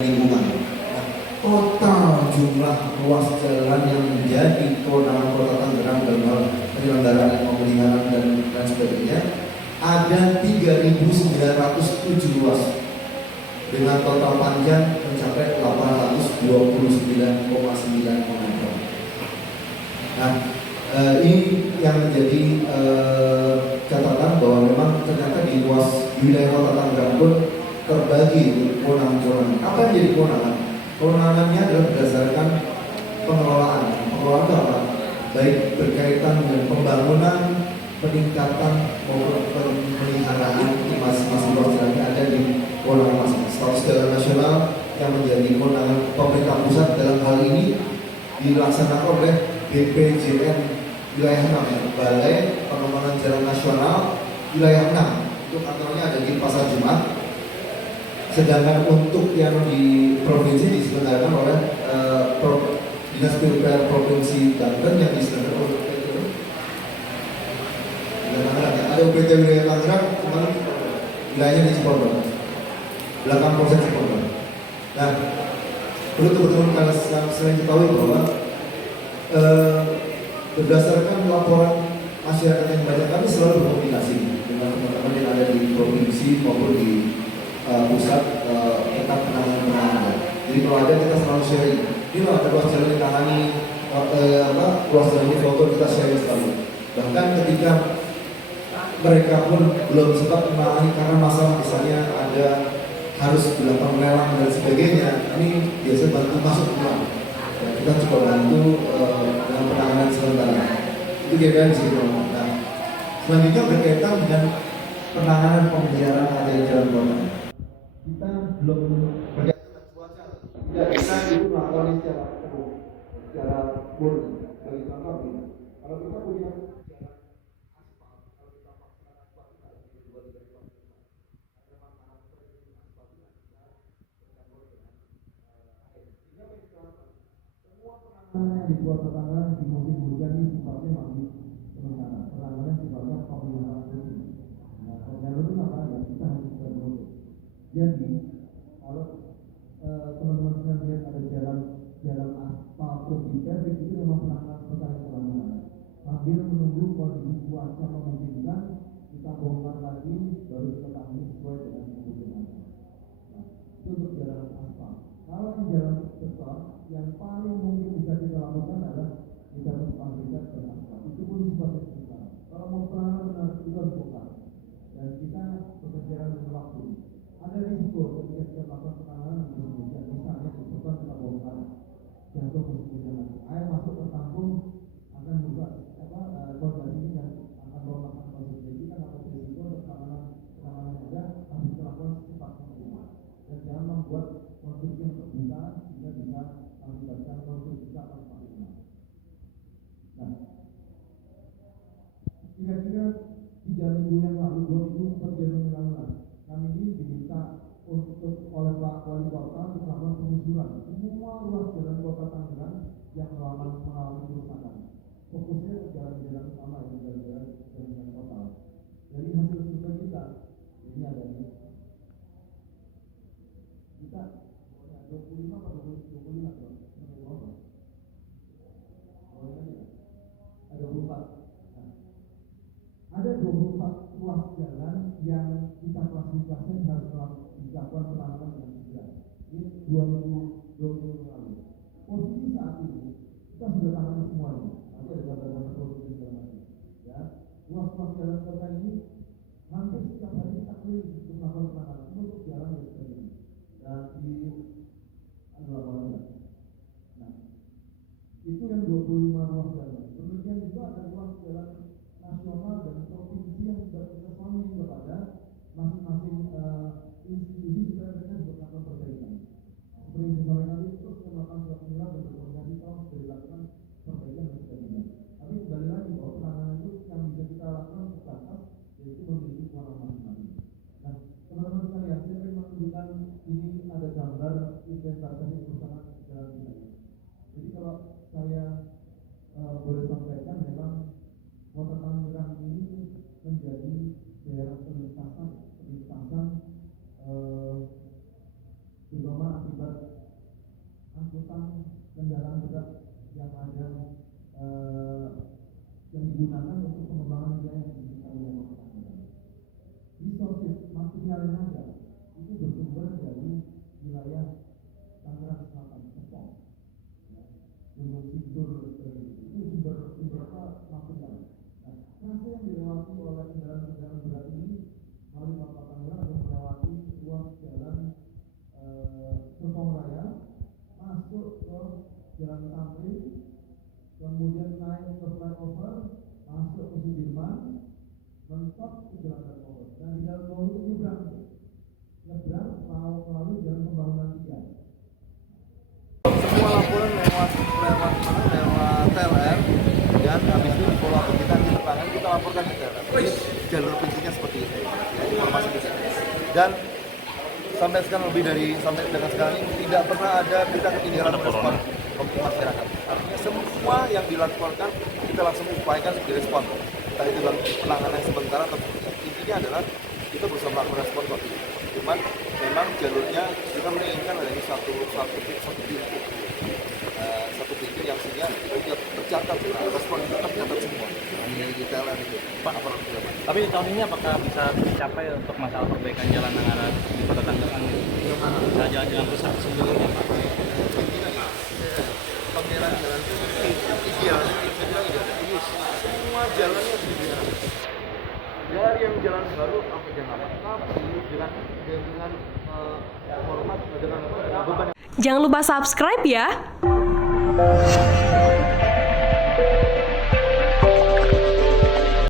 lingkungan. Nah, total jumlah ruas jalan yang menjadi kewenangan Kota Tangerang dalam hal penyelenggaraan pemeliharaan dan lain sebagainya ada 3.907 ruas dengan total panjang mencapai 829,9 km. Nah, ini yang menjadi catatan bahwa memang ternyata di ruas wilayah Kota Tangerang pun terbagi kewenangan-kewenangan. Apa yang jadi kewenangan? Kewenangannya adalah berdasarkan pengelolaan. Pengelolaan itu apa? Baik berkaitan dengan pembangunan, peningkatan maupun pemeliharaan masing-masing ruas jalan yang ada di kewenangan masing-masing. Status jalan nasional yang menjadi kewenangan pemerintah pusat dalam hal ini dilaksanakan oleh BPJN wilayah 6, Balai Pengembangan Jalan Nasional wilayah 6. Itu kantornya ada di Pasar Jumat. Sedangkan untuk yang di provinsi diselenggarakan oleh Dinas PUPR Provinsi Banten yang diselenggarakan oleh Tangerang. Ada UPT wilayah Tangerang, kemarin wilayahnya di Cipondo, belakang Polsek Cipondo. Nah, perlu teman-teman kalian selain ketahui bahwa berdasarkan laporan masyarakat yang banyak, kami selalu berkomunikasi dengan teman-teman yang ada di provinsi maupun di pusat tentang penanganan. Jadi kalau ada kita selalu sharing. Ini loh ada ruas jalan ditangani, ruas jalan di foto kita sharing selalu. Bahkan ketika mereka pun belum sempat menangani karena masalah misalnya ada harus dilakukan lelang dan sebagainya, ini biasa bantu masuk ulang. Ya, kita coba bantu dengan penanganan sementara. Itu kira-kira di situ. Nah, selanjutnya berkaitan dengan penanganan pemeliharaan area jalan kota. Kita belum berkaitan dengan cuaca, tidak bisa itu melakukan secara penuh, secara murni. Bagi contoh, kalau kita punya jalan aspal, kalau kita paksakan aspal kita harus dibuat dari pasir. Karena makanan itu aspal itu bisa bercampur dengan air. Sehingga kita semua penanganan yang dibuat Tangerang di musim hujan ini sifatnya masih sementara. Penanganan sifatnya pemeliharaan rutin. Nah, pemeliharaan rutin apa ya? Kita harus berbentuk. Jadi kalau teman-teman sekalian lihat ada jalan aspal terus dipepet, itu memang penanganan sementara penanganan. Sambil menunggu kondisi cuaca memungkinkan, kita bongkar lagi baru kita tangani sesuai dengan kebutuhan. Nah, itu untuk jalan aspal. Kalau yang jalan besar, yang paling mungkin bisa kita lakukan adalah kita mengajukan dan aspal. Itu pun sifatnya sementara. Kalau mau penanganan benar itu harus bongkar. Dan kita bekerja dengan waktu. Ada risiko ketika kita melakukan penanganan di hujan, misalnya kebetulan kita bongkar jatuh musim hujan lagi, air masuk ke tampung akan juga fondasi ini dan akan merupakan kondisi. Jadi kan ada risiko untuk penanganan yang ada harus dilakukan secepat mungkin. Dan jangan membuat konstruksi yang terbuka sehingga bisa mengakibatkan konstruksi kita akan semakin lemah. Nah, kira-kira 3 minggu yang lalu, 2 minggu perjalanan yang lalu, kami ini diminta untuk oleh Pak Wali Kota untuk melakukan penyusuran semua ruas jalan Kota Tangerang yang mengalami kerusakan. Fokusnya ke jalan-jalan utama, jalan-jalan kota. Dari hasil survei kita, ini ada nih. Kita 25 atau 25 ada 24. Ada 24 ruas jalan yang kita klasifikasi harus dilakukan penanganan dengan segera. Ini 2 minggu yang lalu. Posisi saat ini kita sudah tangani semuanya. Nanti ada gambar-gambar posisi segala macam. Ya, ruas-ruas jalan kota ini hampir setiap hari kita keliling untuk melakukan penanganan untuk jalan dan sebagainya. Dan di lapangan. Nah, itu yang 25 ruas jalan. Demikian juga ada ruas jalan nasional dan provinsi yang sudah kita sounding kepada masing-masing institusi supaya mereka juga melakukan perbaikan. Seperti yang saya sampaikan tadi, terus melakukan surat menyurat dan berkoordinasi kalau sudah dilakukan perbaikan dan sebagainya. Tapi kembali lagi bahwa penanganan itu yang bisa kita lakukan terbatas, yaitu memiliki kewenangan masing-masing. Nah, teman-teman sekalian, saya ingin menunjukkan ini ada gambar inventarisasi kerusakan jalan kita. Jadi kalau saya boleh sampaikan, memang Kota Tangerang ini menjadi daerah perlintasan terutama akibat angkutan kendaraan berat yang ada yang digunakan untuk pengembangan wilayah di sekitar wilayah Kota. Resources material yang ada itu bersumber dari wilayah Tangerang Selatan, Serpong, Gunung Sindur, itu sumber material. Nah, trase yang dilewati oleh kendaraan-kendaraan berat ini melalui Kota Tangerang yang melewati ruas jalan Serpong Raya, masuk ke Jalan Tamrin, kemudian naik ke flyover, masuk ke Sudirman, mentok ke Jalan Darmoho. Dan di Jalan Darmoho itu nyebrang melalui Jalan Pembangunan 3. Semua laporan lewat TLR, dan habis itu follow-up kita di lapangan, kita laporkan ke TLR. Jadi jalur prinsipnya seperti itu, ya, informasi di sini. Dan sampai sekarang sampai dengan sekarang ini tidak pernah ada kita ketinggalan respon masyarakat. Artinya semua yang dilaporkan kita langsung upayakan direspon. Entah itu dalam penanganan sementara atau intinya adalah kita berusaha melakukan respon kok. Cuman memang jalurnya kita menginginkan adanya satu pintu yang sehingga kita tercatat, respon kita tercatat semua. Ini kita lah itu. Pak, tapi di tahun ini apakah bisa dicapai untuk masalah perbaikan jalan yang ada di Kota Tangerang ini? Bisa jalan-jalan rusak sebelumnya, Pak? Pemeliharaan jalan itu ideal, semua jalannya ideal. Dari yang jalan baru sampai jalan lama, tapi dengan hormat, dengan beban. Jangan lupa subscribe ya.